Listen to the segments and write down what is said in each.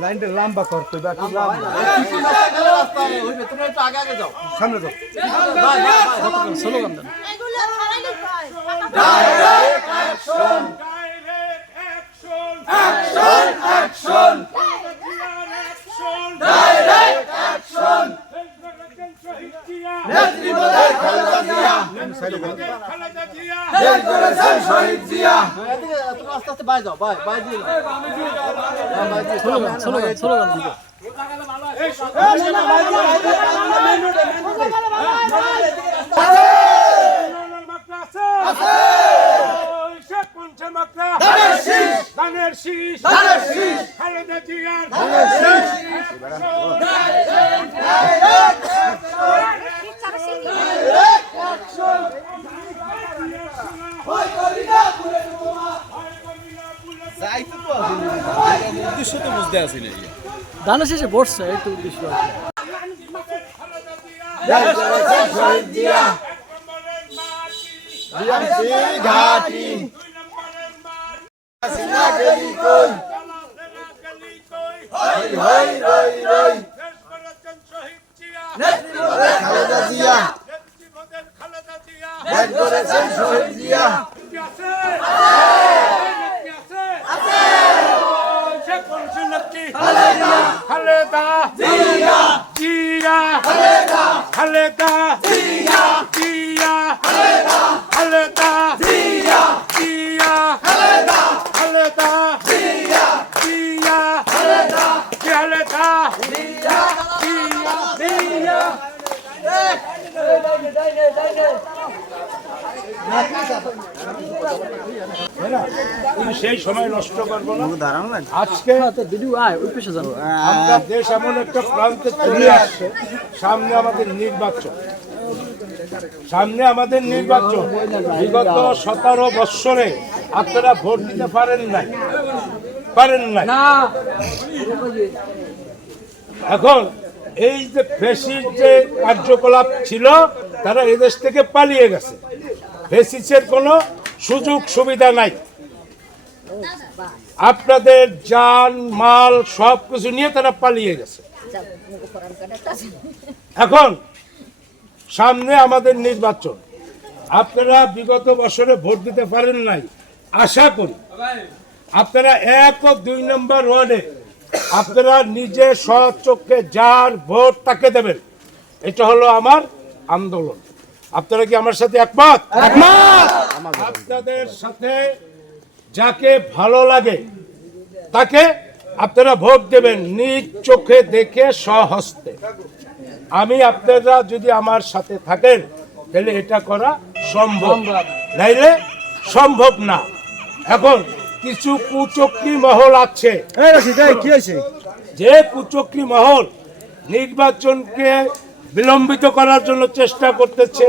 লাইনটা লম্বা করতে হবে একটু লম্বা। তুমি একটু আগে আগে যাও সামনে যাও। স্লোগান দেন এগুলো খারাইলে জেল করেছেন শহীদ জিয়া এদিকে তুমি আস্তে আস্তে বাই যাও বাই বাই দিয়ে। হ্যাঁ, স্লোগান দিবে ধানের শীষ ধানের শীষ ধানের শীষ খালেদা জিয়ার ধানের শীষ উদ্দেশ্য তো বুঝতে আসি না ধানের শেষে বসছে একটু উদ্দেশ্য আছে। ঘাটি হই হই রই রই 할렐다 지야 지야 할렐다 할렐다 지야 지야 할렐다 할렐다 지야 지야 할렐다 지 할렐다 지야 지야 지야 네 সেই সময় নষ্ট করব না। আজকে ভিডিও আয় ওই পেশে যান আমরা দেশ এমন একটা প্রান্তে চলে আসছে সামনে আমাদের নির্বাচন। সামনে আমাদের নির্বাচন। বিগত সতেরো বৎসরে আপনারা ভোট দিতে পারেন নাই। পারেন নাই। এখন এই যে ফেসির যে কার্যকলাপ ছিল তারা এদেশ থেকে পালিয়ে গেছে। ফেসিসের কোনো সুযোগ সুবিধা নাই। আপনাদের যান, মাল সব কিছু নিয়ে তারা পালিয়ে গেছে। এখন সামনে আমাদের নির্বাচন। আপনারা বিগত বছরে ভোট দিতে পারেন নাই। আশা করি আপনারা এক ও দুই নম্বর ওয়ার্ডে আপনারা নিজে চোখে যার ভোট তাকে দেবেন। এটা হলো আমার আন্দোলন। আপনারা কি আমার সাথে একমত? আপনাদের সাথে যাকে ভালো লাগে তাকে আপনারা ভোট দেবেন নিজ চোখে দেখে স্বহস্তে। আমি আপনারা যদি আমার সাথে থাকেন তাহলে এটা করা সম্ভব। নাইলে সম্ভব না। এখন কিছু কুচক্রি মহল আছে। যে কুচক্রি মহল নির্বাচনকে বিলম্বিত করার জন্য চেষ্টা করতেছে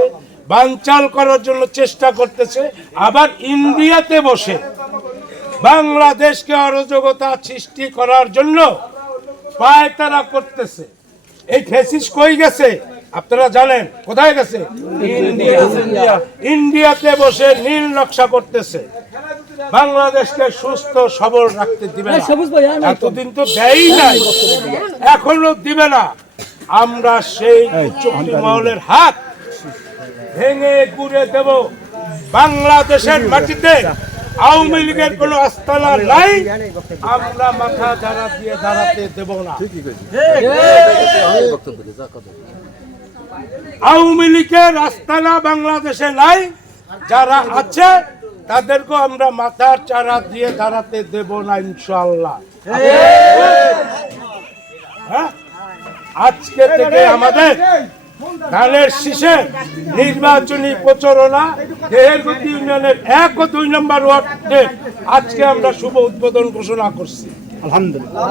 বানচাল করার জন্য চেষ্টা করতেছে আবার ইন্ডিয়াতে বসে বাংলাদেশকে অরাজকতা সৃষ্টি করার জন্য পায়তারা করতেছে। এই ফেসিস কই গেছে? আপনারা জানেন কোথায় গেছে? ইন্ডিয়া। ইন্ডিয়াতে বসে নীল নকশা করতেছে। বাংলাদেশকে সুস্থ সবল রাখতে দিবে না। তো। এতদিন তো দেয়ই নাই এখনও দিবে না। আমরা সেই চুক্তি মহলের হাত ভেঙে গুড়ে দেব বাংলাদেশের মাটিতে আওয়ামী লীগের কোন আস্তানা নাই আমরা মাথা দাঁড়া দিয়ে দাঁড়াতে দেব না আওয়ামী লীগের আস্তানা বাংলাদেশে নাই যারা আছে তাদেরকে আমরা মাথার চারা দিয়ে দাঁড়াতে দেব না ইনশাল্লাহ হ্যাঁ? আজকে থেকে আমাদের ধানের শীষে নির্বাচনী প্রচারণা দেহেরগতি ইউনিয়নের এক ও দুই নম্বর ওয়ার্ডে আজকে আমরা শুভ উদ্বোধন ঘোষণা করছি। আলহামদুলিল্লাহ।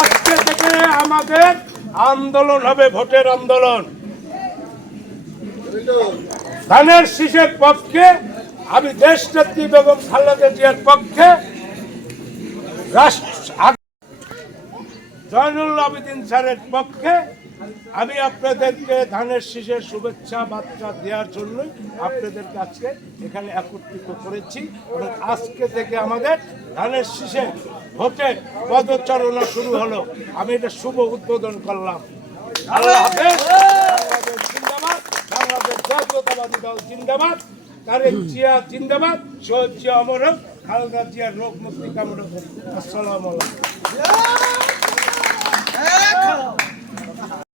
আজকে থেকে আমাদের আন্দোলন হবে ভোটের আন্দোলন। ধানের শীষের পক্ষে আমি দেশ নেত্রী বেগম খালেদা জিয়ার পক্ষে রাষ্ট্র জয়নুল আবেদিন স্যারের পক্ষে আমি আপনাদেরকে ধানের শীষের শুভেচ্ছা বার্তা দেওয়ার জন্য আপনাদের কাছে এখানে একত্রিত করেছি। আজকে থেকে আমাদের ধানের শীষে ভোটে পদচারণা শুরু হলো। আমি এটা শুভ উদ্বোধন করলাম। আল্লাহ হাফেজ। জিন্দাবাদ। বাংলাদেশ জাতীয়তাবাদী দল জিয়া জিন্দাবাদ। শহীদ জিয়া অমর হোক, জিয়ার রোগ মুক্তি কামনা করি আসসালামু